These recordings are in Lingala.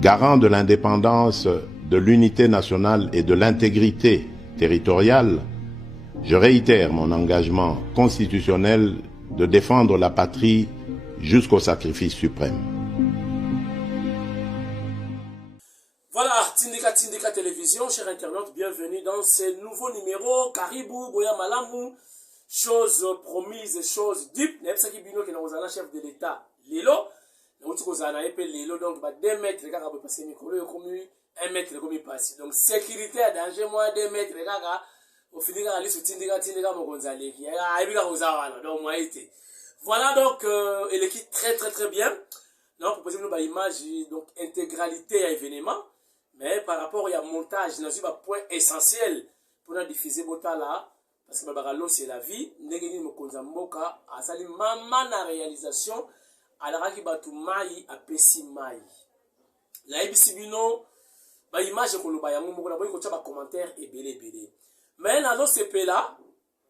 Garant de l'indépendance, de l'unité nationale et de l'intégrité territoriale, je réitère mon engagement constitutionnel de défendre la patrie jusqu'au sacrifice suprême. Voilà, Tindika Télévision, chers internautes, bienvenue dans ce nouveau numéro. Karibou, Boya Malamu, chose promise, chose dupe. N'est-ce pas qui est chef de l'État, Lelo. Nous avons Lelo, donc 2 mètres, les gars, passer micro, comme 1 mètre, comme il passe. Donc, sécurité à danger, moins 2 mètres, les gars, au final, il y a les Tindika, Mogonzale, qui a donc, moi, été. Voilà, donc, elle est très bien. Nous proposons une image, donc, intégralité à événement. Mais par rapport à montage, nous avons un point essentiel pour nous diffuser là, parce que c'est la vie. Nous avons la réalisation à la batu mai a pesi mai. La ebisibino ba image ko loba yango moko na boy ko tcha ba commentaire ebele. Mais dans ce pays là,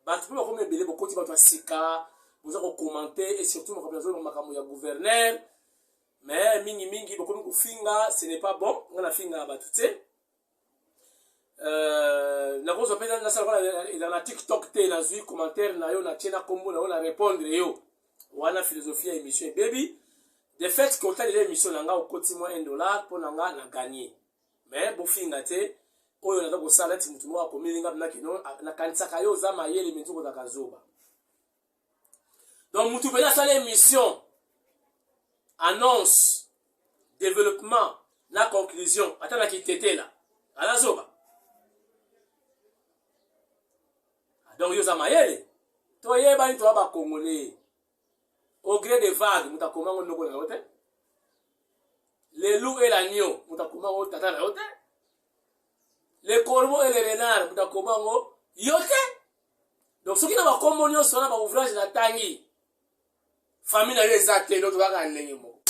batu ba ko ebele boko ti batu sika, vous avez commenter et surtout mo ka makambo ya gouverneur. Mais mingi beaucoup de finga ce n'est pas bon on a finga batute na ko zo pena na sala na TikTok te na zui commentaire na yo na tena kombo na on répondre yo wana philosophie émission baby de fait que ta émission na nga au koti mo $1 pour na nga na gagner mais bo finga te oyo na ko sala ti mutu mo ko milinga na kino na kanisa kayo za mayele menzuko za kazoba donc mutu pena sala émission annonce, développement, la conclusion. Attends, la qui t'était là. À la zoba. Donc, yo zamayele. Toi, yeba ni toi ba congolais. Au gré des vagues, muta koma ngo noko na hote. Les loups et l'agneau, muta koma ngo tata na hote. Les corbeaux et les renards, muta koma ngo yote. Donc, ceux qui n'ont pas communion sur un ouvrage na tangi. Famille na yo ezate donc ba ka ndenge mo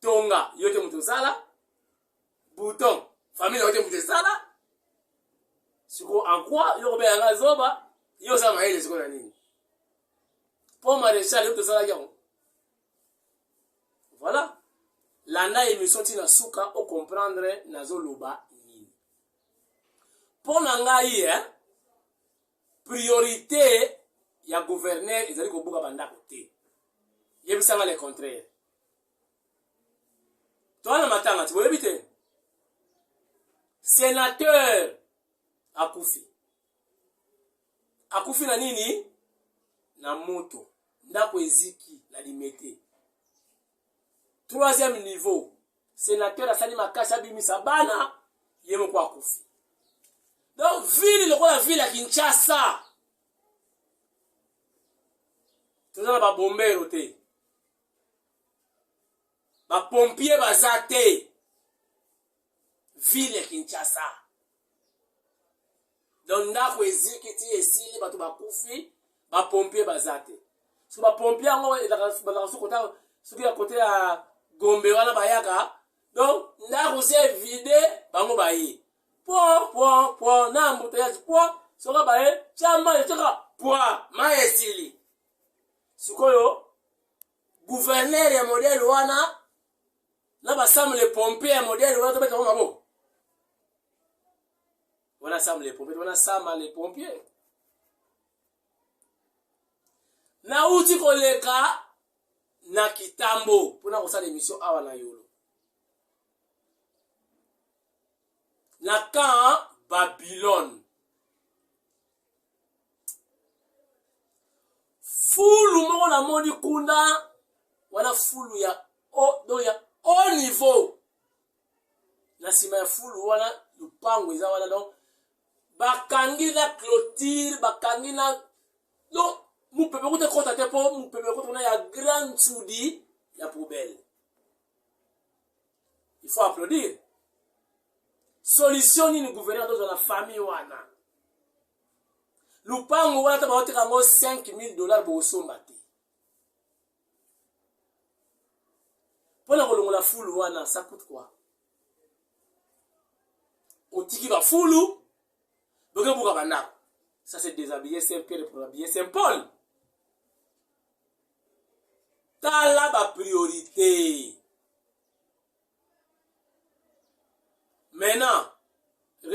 tonga yote mutu sala bouton famille yote mutu sala siko en quoi yo be nga zoba yo za maele siko na nini pour maréchal yote sala yango voilà landa émission tina suka o comprendre nazo loba nini pour ngai priorité ya gouverneur ezali ko buka banda côté yebisanga le contraire toi na matanga tu ebite sénateur akufi na nini na moto ndako eziki la limité 3e niveau sénateur asali makasa bimisa bana yemo kwa akufi donc ville lokola ville ya Kinshasa tozala ba bombero te ba pompier bazate ville Kinshasa donc ndako eziki ti esili bato bakufi ba pompier bazate so ba pompier ngo ezaka sokota soki ya côté ya Gombe wana bayaka donc ndako se vide bango baye po na mbuteyage po soka baye chama etaka po ma esili sikoyo gouverneur ya modèle wana na basam les pompiers ya modèle wana tobeta ko mabo wana sam les pompiers wana sama les pompiers na uti koleka na kitambo pona ko sala émission awa na yolo na kan Babylone fulu moko na moni kuna wana fulu ya au niveau na sima ya fulu wana lupango eza wana donc bakangi na clôture bakangi na donc mupepe kote kota te po mupepe kote na ya grande soudi ya poubelle il faut applaudir solution ni gouverneur dans la famille wana lupango wana ta baoteka ngo $5,000 bosomba te pona kolongola fulu wana ça coûte quoi otiki ba fulu boke buka bana ça c'est déshabiller Saint-Pierre pour habiller Saint-Paul tala ba priorité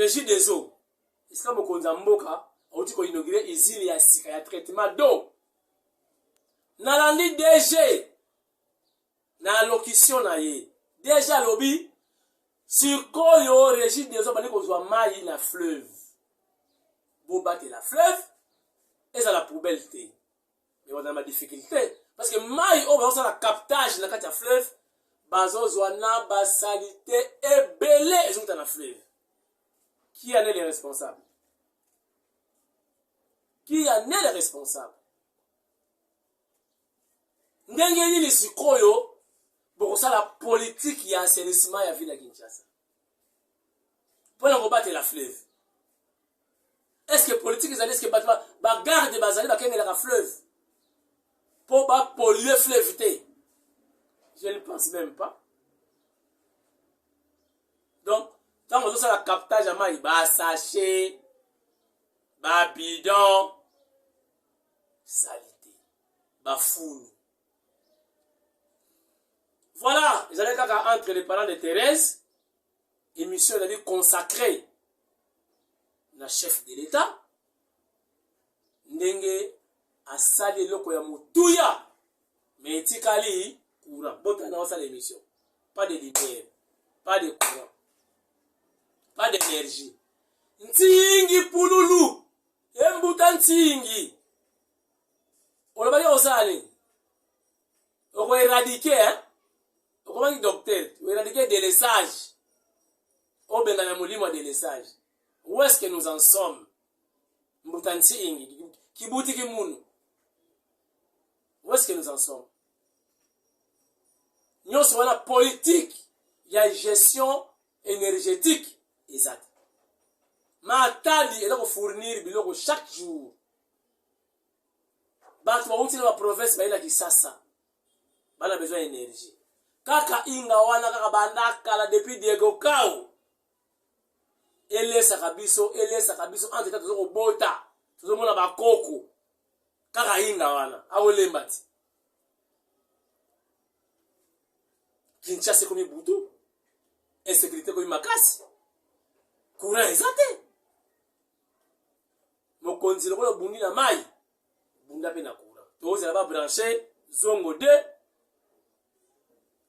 Régie des eaux. Est-ce que Mokonza Mboka a inauguré usine ya sika ya traitement d'eau? Nalandi DG na locution na ye. Déjà lobby sur koyo régie des eaux bani kozwa mai na fleuve. Bo battre la fleuve et ça la poubelle té. Mais on a ma difficulté parce que mai on va faire la captage na kati ya fleuve bazozwa na basalité ebelé ezongi na fleuve. Qui en est le responsable? Qui en est le responsable? Ndenge nini sikoyo bokosa la politique ya assainissement ya ville ya Kinshasa. Pour combattre la fleuve. Est-ce que politique ezali est-ce que ba garde bazali ba kengela la fleuve? Pour ba polluer fleuve té. Je ne pense même pas. Donc, quand on a la captage à maï, ba sachet, ba bidon, salité, ba foule. Voilà, ils allaient entre les parents de Thérèse, émission consacrée na chef de l'État, ndenge asali loko ya mutuya, mais etikali courant. Bota na osala émission, pas de lumière, pas de courant. Pas d'énergie. Ntingi pululu. Embuta ntingi. Olobaki osali. Oko éradiquer, hein? Oko maki docteur. Éradiquer des laissages. Obenga na mulimo des laissages. Où est-ce que nous en sommes? Mbuta ntingi. Kibuti kimunu. Où est-ce que nous en sommes? Nous sommes la politique. Il y a gestion énergétique. Exact. Matali elle va fournir biloko chaque jour. Batu wauti na province ba ila Kisasa. Bana besoin d'énergie. Kaka inga wana kaka bandaka la depuis Diego Kao. Elesa kabiso entre tatu zoko bota. Tuzomona bakoko. Kaka inga wana awolembati. Kinshasa komi butu. Insécurité komi makasi. Courant ezate. Mokonzi lokolo bundi na mai. Bunda pe na courant. Tozi la ba brancher zongo 2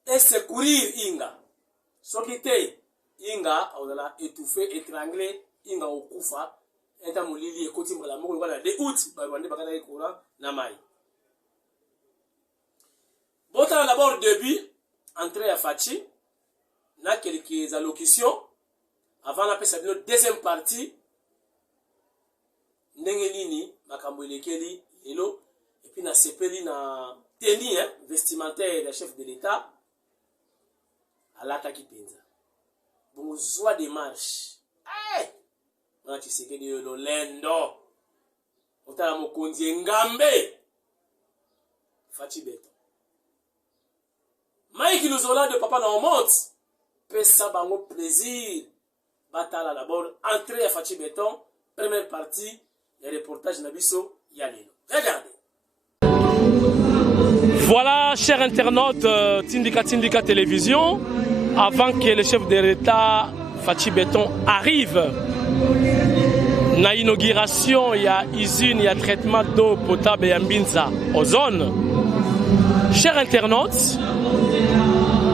et secourir inga. Soki te inga odala étouffé, étranglé, inga okufa. Enta mulili ekoti mbala moko ngala de août ba rwande bakana courant na mai. Bota d'abord début entrée à Fachi na quelques allocutions. Avant la pesa bino deuxième partie ndenge nini makambo elekeli lelo et puis na sepeli na tenue vestimentaire du chef de l'État alata kipenza bongo zwa de marche na Tshisekedi yo lendo otala mokonzi ngambe Fachi Beton Mike Luzola de papa na monte pesa bango plaisir. Batala d'abord, entrée à Fachi Beton, première partie, les reportages Nabiso Yalino. Regardez. Voilà, chers internautes, Tindika Télévision, avant que le chef de l'État, Fachi Beton, arrive, na inauguration, il y a usine, il y a traitement d'eau potable et Mbinza aux zones. Chers internautes,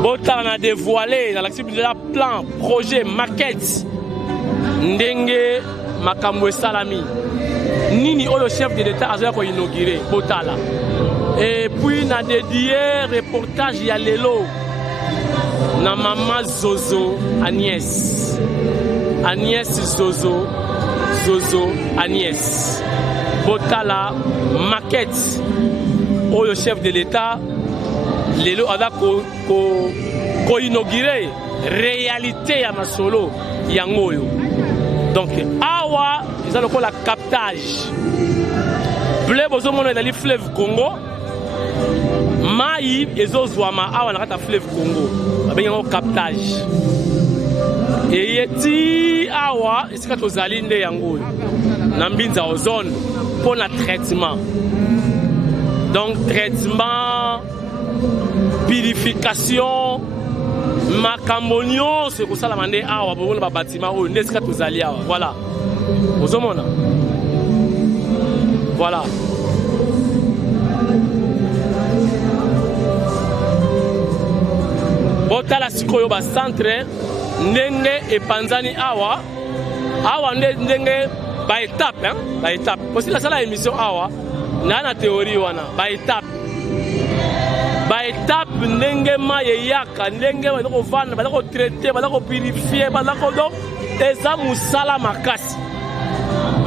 Botan a dévoilé dans l'activité de plan, projet, maquette, ndenge makamwe salami. Nini o le chef de l'État a inauguré Botala. Et puis na dédié reportage ya lelo na maman Zozo Agnès. Agnès Zozo Agnès. Botala maquette o le chef de l'État lelo ada ko inauguré réalité ya masolo yangoyo. Donc awa ils ont encore la captage. Bleu bozo mono dans le fleuve Congo. Mai ezozwama awa na kata fleuve Congo. Abengo captage. Et yeti awa esika tozali nde yangoyo. Na mbinza ozone pour na traitement. Donc traitement, purification, makambo nyonso ekosalama nde awa bomona babatima oyo nde esika tozali awa. Voilà, ozomona, voilà. Botala sikoyo ba centre ndenge epanzani awa awa ndenge ba étape, hein, ba étape. Aussi la sala émission awa na théorie wana ba étape. Ba étape ndenge maye yaka ndenge ba ko vendre ba ko traiter ba ko purifier ba ko do eza musala makasi.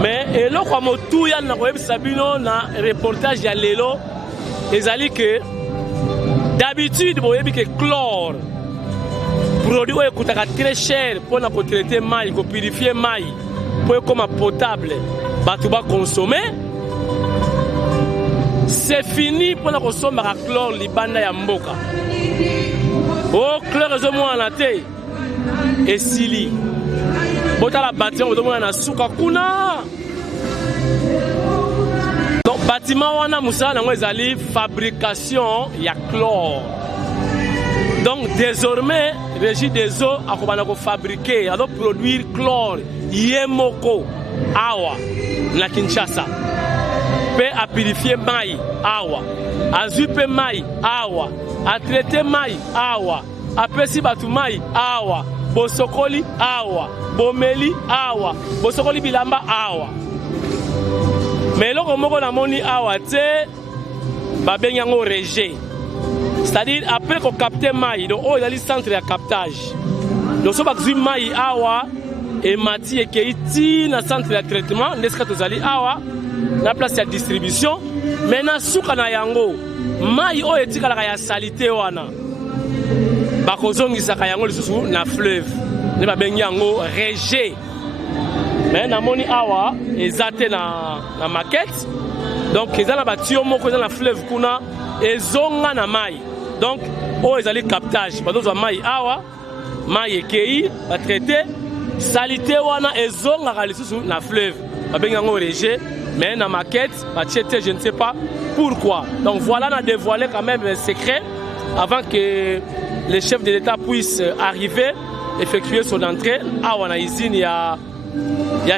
Mais eloko motuya na ko yebisa bino na reportage ya lelo ezali que d'habitude boyebi que chlore produit oyo ekutaka très cher mpona kotraite mai kopurifie mai po ekoma potable bato bakonsome. C'est fini mpona kosombaka chlore libanda ya mboka. O chlore ezomwana te esili botala bâtiment ozomona na suka kuna. Donc bâtiment wana musala nango ezali fabrication ya chlore. Donc désormais Régie des eaux akobana ko fabriquer alo produire chlore yemoko awa na Kinshasa. Pe a purifier mai awa, a zupe mai awa, a traiter mai awa, a pesi batu mai awa, bosokoli awa, bomeli awa, bosokoli bilamba awa. Mais loko moko na moni awa te babengi yango rejet. C'est-à-dire après qu'on capte maï, donc oh il y a le centre de captage. Donc si on a maï awa et mati et keiti na centre de traitement, n'est-ce que tu allez awa na place de distribution. Maintenant souka na yango maï oh etika la ya salité wana. Bakozongi saka yango lisusu na fleuve. Ne ba bengi yango rejet. Mais na moni awa ezate na maquette. Donc ezana ba tio moko ezana fleuve kuna ezonga na mai. Donc o ezali captage badozo mai awa mai ekei ba traiter salité wana ezonga lisusu na fleuve babengi yango rejet. Mais na maquette ba tiete je ne sais pas pourquoi. Donc voilà, on a dévoilé quand même un secret avant que le chef de l'État puisse arriver effectuer son entrée. Awa na usine il y a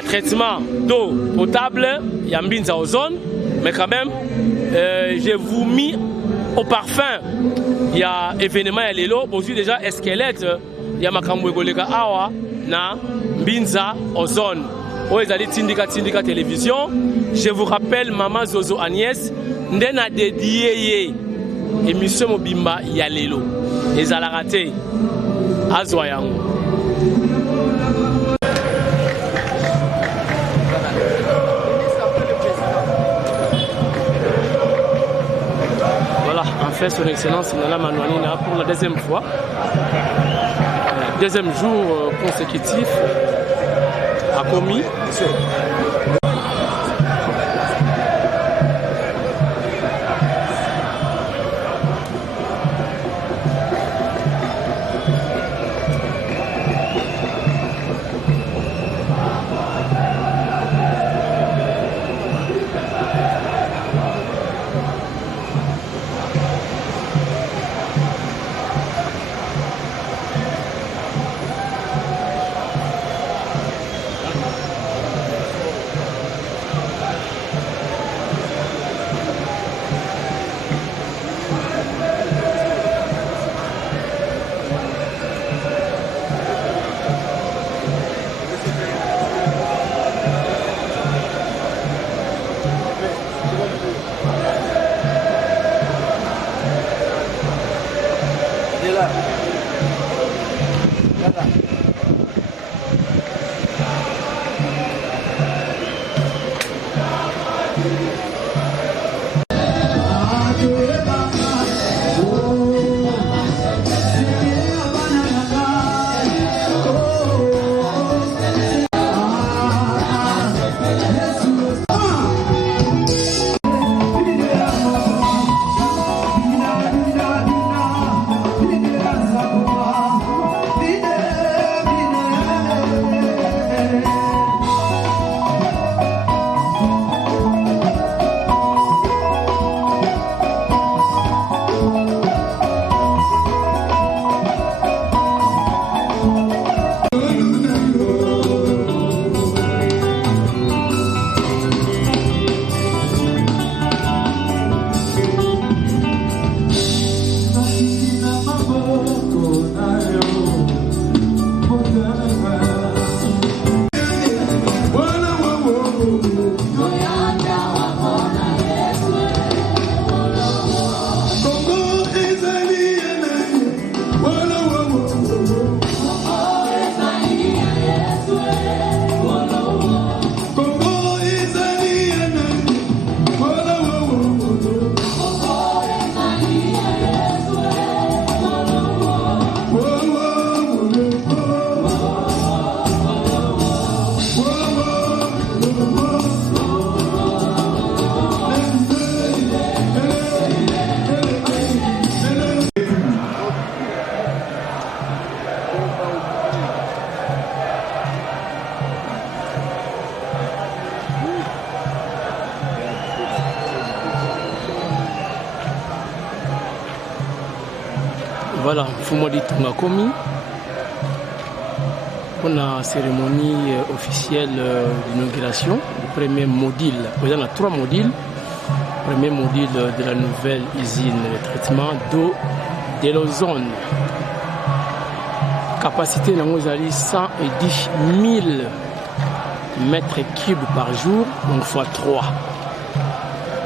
traitement d'eau potable, il y a mbinza ozone, mais quand même je vous mis au parfum. Il y a événement à l'élo, aujourd'hui déjà esquelette, il y a makambo egolega awa na mbinza ozone. Oezali tindika télévision. Je vous rappelle maman Zozo Agnès ndena dédié émission mobimba ya lelo. Ezala raté azwa yango. Fait son excellence Nana Manouanina pour la deuxième fois, deuxième jour consécutif a commis. Voilà, Fumodi Tungakomi. On a cérémonie officielle d'inauguration du premier module. Il y a 3 modules. Premier module de la nouvelle usine de traitement d'eau de l'ozone. Capacité de 110 000 mètres cubes par jour, donc x 3.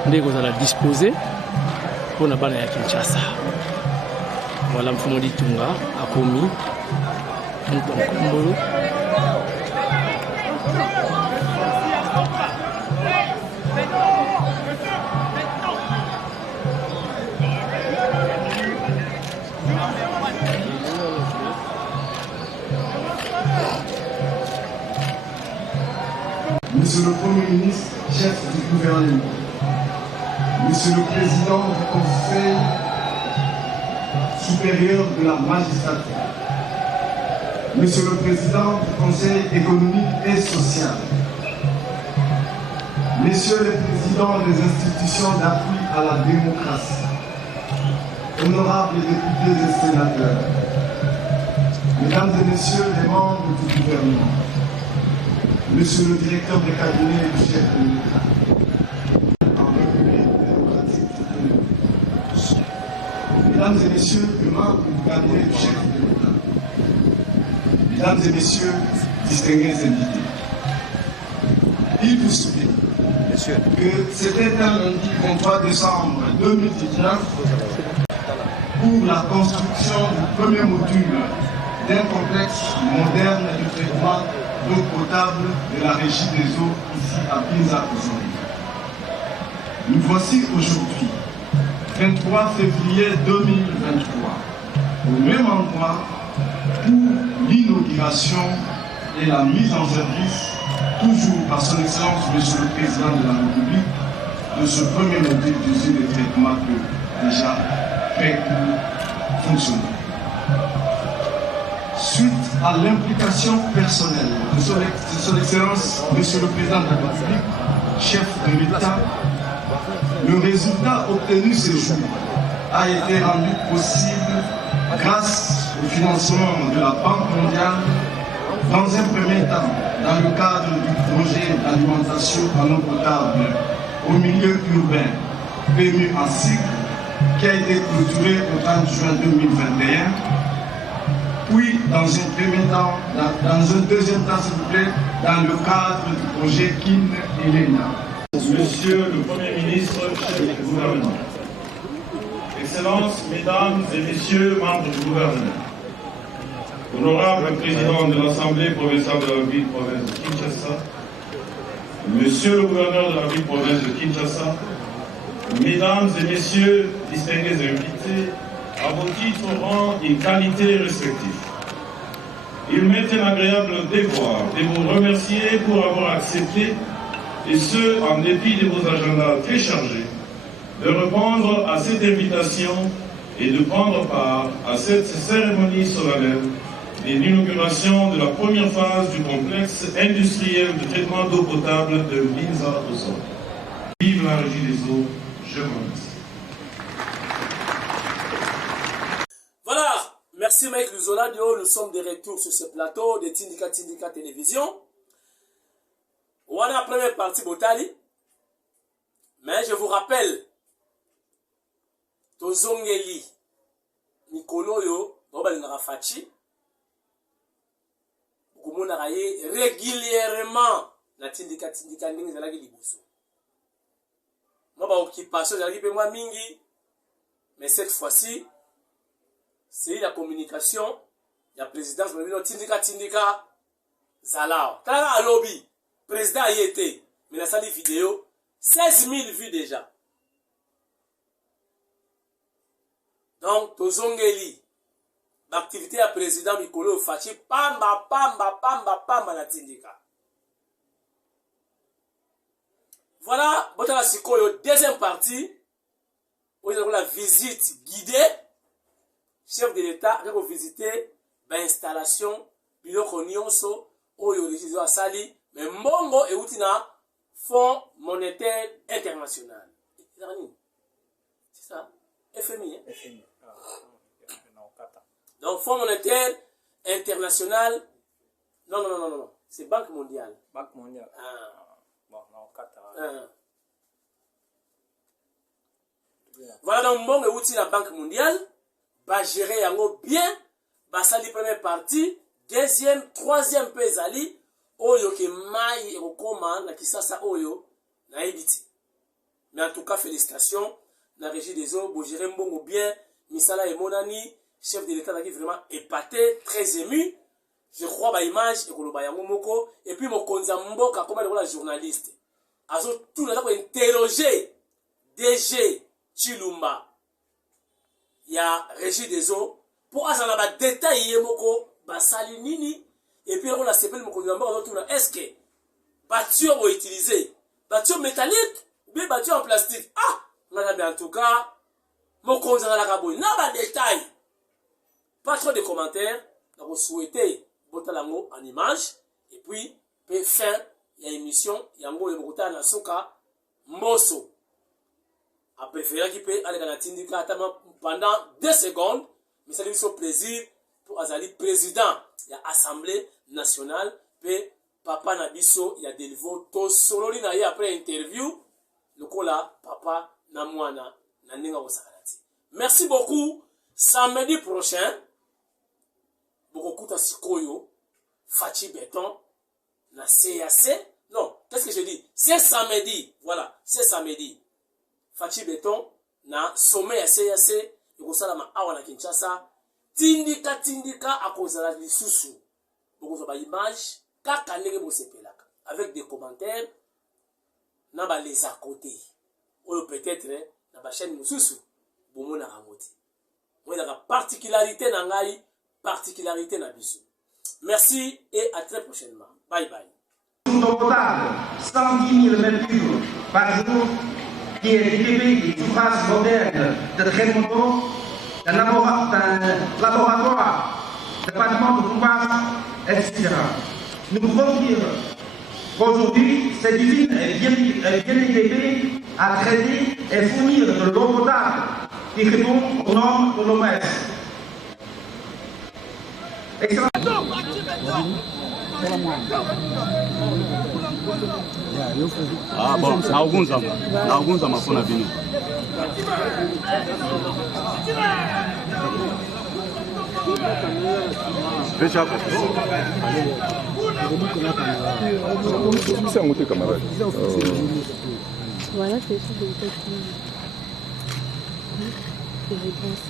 Vous allez disposer pour la bande à Kinshasa. Voilà, Mfumodi Tunga, Akomi, Moutonkombolo. Monsieur le Premier ministre, chef du gouvernement, Monsieur le Président du Conseil supérieur de la magistrature, Monsieur le Président du Conseil économique et social, Messieurs les Présidents des institutions d'appui à la démocratie, honorables députés et sénateurs, Mesdames et Messieurs les membres du gouvernement, Monsieur le directeur de cabinet du chef de l'État, en République démocratique du Congo, Mesdames et Messieurs les membres du cabinet du chef de l'État, Mesdames et Messieurs, distingués invités, il vous souvient que c'était un lundi 23 décembre 2019 pour la construction du premier module d'un complexe moderne de traitement d'eau potable de la régie des eaux ici à Binza-Ozone. Nous voici aujourd'hui, 23 février 2023, au même endroit pour l'inauguration et la mise en service, toujours par son Excellence Monsieur le Président de la République, de ce premier module d'usine de traitement déjà prêt pour fonctionner. Suite à l'implication personnelle de son Excellence Monsieur le Président de la République, chef de l'État, le résultat obtenu ce jour a été rendu possible grâce au financement de la Banque mondiale, dans un premier temps dans le cadre du projet d'alimentation en eau potable au milieu urbain, PMU en cycle, qui a été clôturé au 30 juin 2021. Puis, dans un deuxième temps, s'il vous plaît, dans le cadre du projet Kin Elena. Monsieur le Premier ministre, chef du gouvernement, Excellences, Mesdames et Messieurs, membres du gouvernement, honorable président de l'Assemblée provinciale de la ville-province de Kinshasa, Monsieur le gouverneur de la ville-province de Kinshasa, Mesdames et Messieurs, distingués invités, à vos titres, rangs et qualités respectifs. Il m'est un agréable devoir de vous remercier pour avoir accepté, et ce, en dépit de vos agendas très chargés, de répondre à cette invitation et de prendre part à cette cérémonie solennelle de l'inauguration de la première phase du complexe industriel de traitement d'eau potable de Binza-Ozone. Vive la régie des eaux, je vous remercie. Voilà, merci Mike Luzonadio, nous sommes de retour sur ce plateau de Tindika Télévision. On a la première partie Botali, mais je vous rappelle, Tozongeli, Nikoloyo, Robal Narafachi, régulièrement na Tindika Ndingi Zalagi Liboso. Moi, occupation Zalagi Pemwa Mingi, mais cette fois-ci, c'est la communication, la présidence, Tindika Zalao. Tala à lobby, président y était, mais la salle vidéo, 16 000 vues déjà. Donc, Tozongeli, l'activité à président Mikolo Fachi, pamba na Tindika. Voilà, Botala Sikoyo, deuxième partie, où nous avons la visite guidée. Chef de l'État, qui a visité l'installation, biloko nyonso, oyo décision asali, mais Mbongo et Outina, Fonds monétaire international. C'est ça? FMI, hein? FMI. Donc, Fonds monétaire international. Non. C'est Banque mondiale. Banque mondiale. Bon, non, 4. Voilà, donc, bon, outil la Banque mondiale. Va gérer yango bien. Va sali première partie. Deuxième, troisième pesali. Oyo ke mai okoma na kisasa oyo na ebiti. Mais en tout cas, félicitations. La régie des eaux, vous gérez mbongo bien. Misala et Monani, chef de l'État qui vraiment épaté, très ému. Je crois à l'image et puis mon konzambo comme la journaliste. Azo tout le temps interroger DG Chilumba. Il y a régie des eaux pour azala ba détail yemoko basali nini et puis on a sepel mon konzambo tout est-ce que voiture ont utilisé voiture métallique ou bien voiture en plastique. Ah, en tout cas, mon konzambo la kaboy na ba détail. Pas trop de commentaires. Donc, vous souhaitez botalango en image. Et puis, fin, il y a émission. Il y a un mot na soka moso. A préféré qu'il peut aller dans la tindika pendant 2 secondes. Mais ça lui fait plaisir pour Azali président. Il y a Assemblée nationale. Puis, papa Nabiso, il y a des niveaux. To sololi na après interview. Le kola, papa Namwana, Naninga Osakarati. Merci beaucoup. Samedi prochain. Beaucoup de Sikoyo, Fachi Béton, na CAC. Non, qu'est-ce que je dis? C'est samedi. Voilà, c'est samedi. Fachi Béton, na sommet à CAC, et vous savez, awa Kinshasa, tindika, à cause de la lisusu. Beaucoup de images, kakanege mosepelaka. Avec des commentaires, na ba les à côté. Ou peut-être, na ba chaîne mususu, bomo na ramoti. Moi, la particularité nangai, particularité Nabiso. Merci et à très prochainement. Bye bye. L'eau potable, 110 000 mètres cubes par jour, qui est équipée d'une surface moderne de Trémonto, d'un laboratoire, de bâtiment de pompage, etc. Nous pouvons dire qu'aujourd'hui, cette usine est bien équipée à traiter et fournir de l'eau potable qui répond aux normes de l'OMS. Excellent. Ah bon, alguns amafuna bini. Fecha hapo. Sasa ngote camarade. Voilà, c'est ça de je pense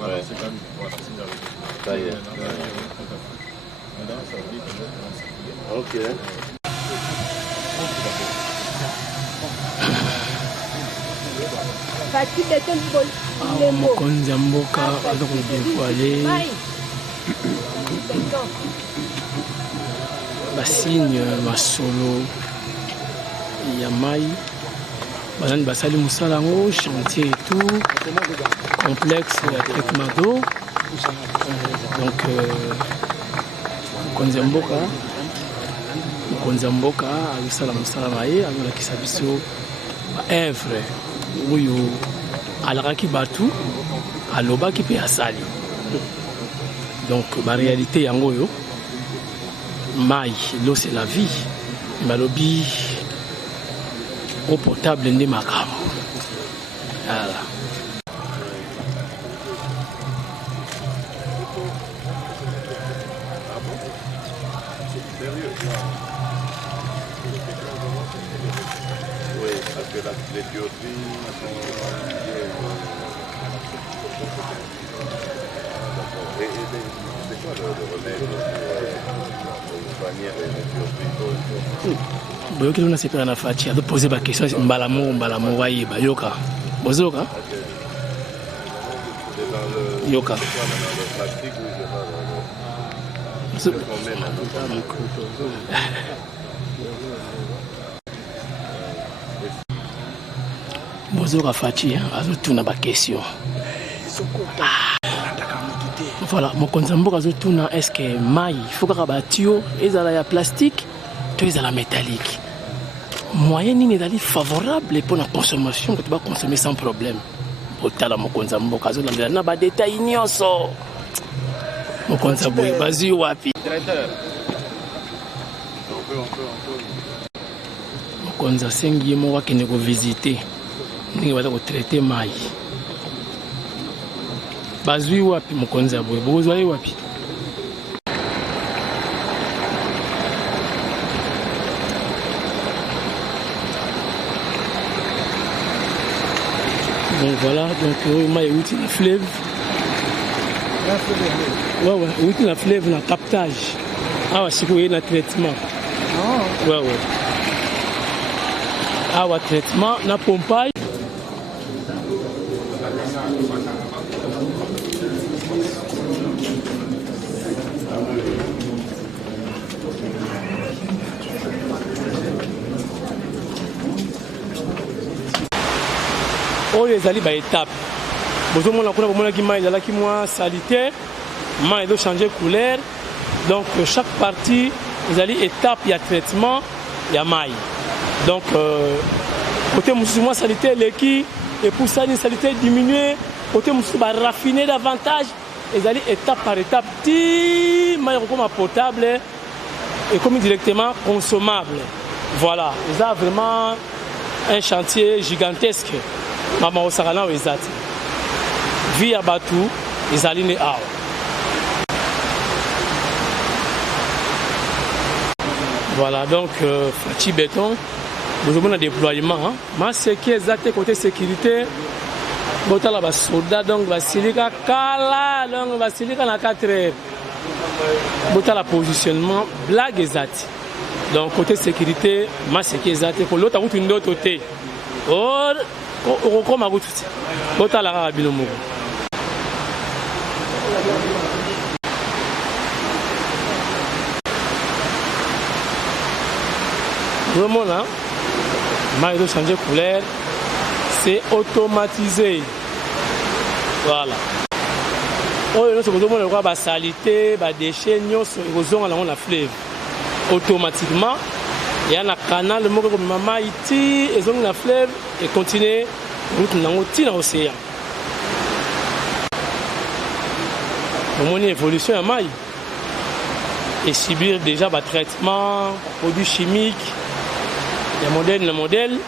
Ouais, c'est comme ça y est. Ok. Mokonzi ya mboka aza kodévoile basigne masolo ya mai Banani basali musalango, chantier et tout, complexe à traitement d'eau. Donc, Konzamboka, Alusala Musalamaye, Alula Kisabiso, un vrai, Ouyo, Alaraki Batu, Aloba qui peut asali. Donc, la réalité, Yangoyo, Maï, l'eau c'est la vie, Malobi, eau potable, n'est ma cam. Voilà. Oui, parce que les tuyauteries c'est quoi le remède pour soigner les tuyauteries? Boyoki luna sepela na fachi ado poser ba question mbalamu waye ba yoka bozoka yoka bozoka fachi azotuna ba question. Voilà, mon konzamboka azotuna est-ce que mai faut ka ba tuyau ezala ya plastique to ezala métallique. Moyen nini ezali favorable pour la consommation que tu vas consommer sans problème. Otala mon konzamboka azolandela na ba détail nyonso. Mon konzamboka bazi wapi? Mon konza sengi mo wakene ko visiter. Ni wala ko traiter mai. Bazui wapi mokonzi ya boye bozwa ye wapi? Donc voilà, donc moi il outil la fleuve. Ouais, outil la fleuve na captage. Ah ouais, c'est quoi na traitement. Ouais. Ah ouais, traitement na pompage. Oh les ali ba étape. Bozo mona kuna bomona ki mai ezalaki moi salitaire, mai doit changer couleur. Donc chaque partie ezali étape ya traitement ya mai. Donc côté mususu moi salitaire leki et pour ça une salitaire diminuer, côté mususu ba raffiner davantage, ezali étape par étape ti mai comme potable et comme directement consommable. Voilà, ils ont vraiment un chantier gigantesque. Maman Osakana ou Ezati. Via Batou, ils alignent à. Voilà, donc Fachi Béton, nous avons un déploiement. Mais ce qui est exact côté sécurité, Bota la soda, donc Basilika Kala, donc Basilika na 4 heures. Bota la positionnement, blague exact. Donc côté sécurité, mais ce qui est exact, pour l'autre, route une autre côté. Or, comme à vous tous, Bota la Rabino Mogo. Vraiment là, il doit changer de couleur, c'est automatisé. Voilà. Oh, nous avons la salité, les déchets, nous avons la fleuve. Automatiquement, il y a un canal, le comme maman iti, ils ont la fleuve et continuer route dans l'océan. Au moins, évolution à maille et subir déjà le traitement, produits chimiques. Le modèle,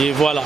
et voilà.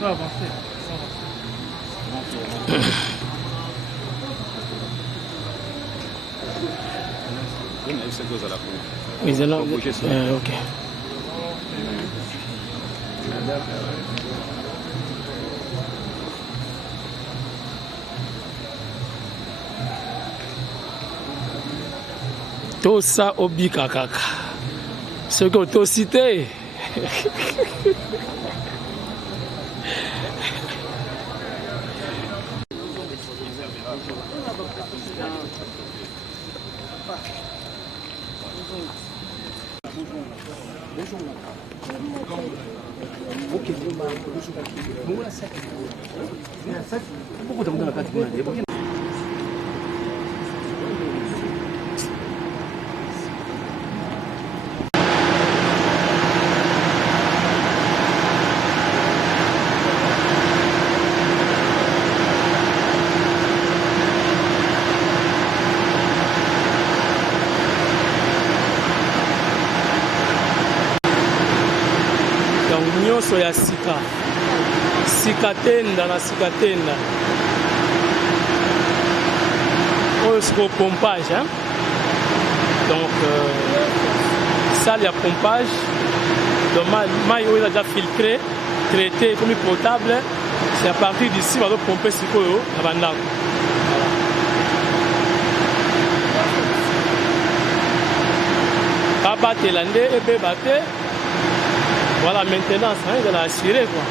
peut avancer. Ils ont ok. Tout ça au bikakaka. Ce que tu as cité. nyonso ya sika sikatenda na sikatenda oyo siko pompage hein? Donc salle ya pompage donc mai oyo déjà filtré traité comme potable c'est à partir d'ici bazo pomper sikoyo na bandako babatela nde ebeba te. Voilà, maintenance, hein, il va assurer quoi.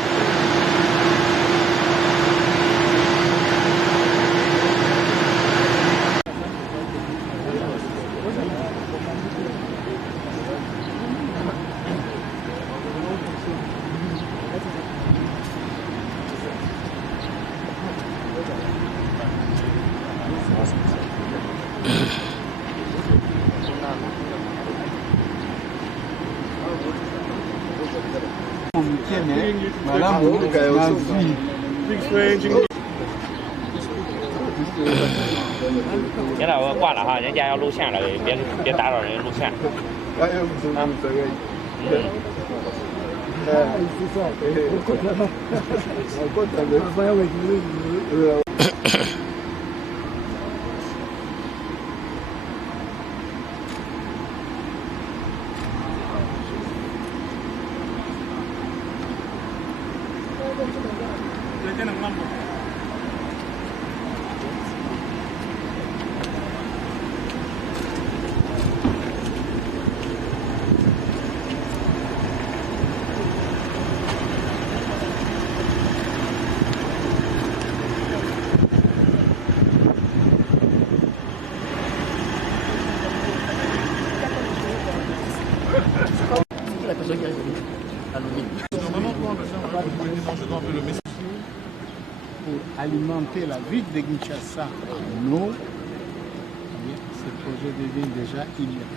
别了，我挂了哈，人家要录像了，别打扰人录像。Pour alimenter la ville de Kinshasa en eau, ce projet devient déjà immédiat.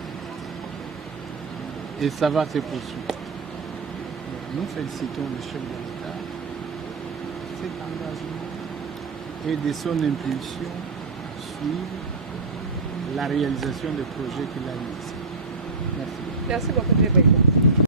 Et ça va se poursuivre. Nous félicitons le chef de l'État de cet engagement et de son impulsion à suivre la réalisation des projets qu'il a initiés. Merci. Merci beaucoup.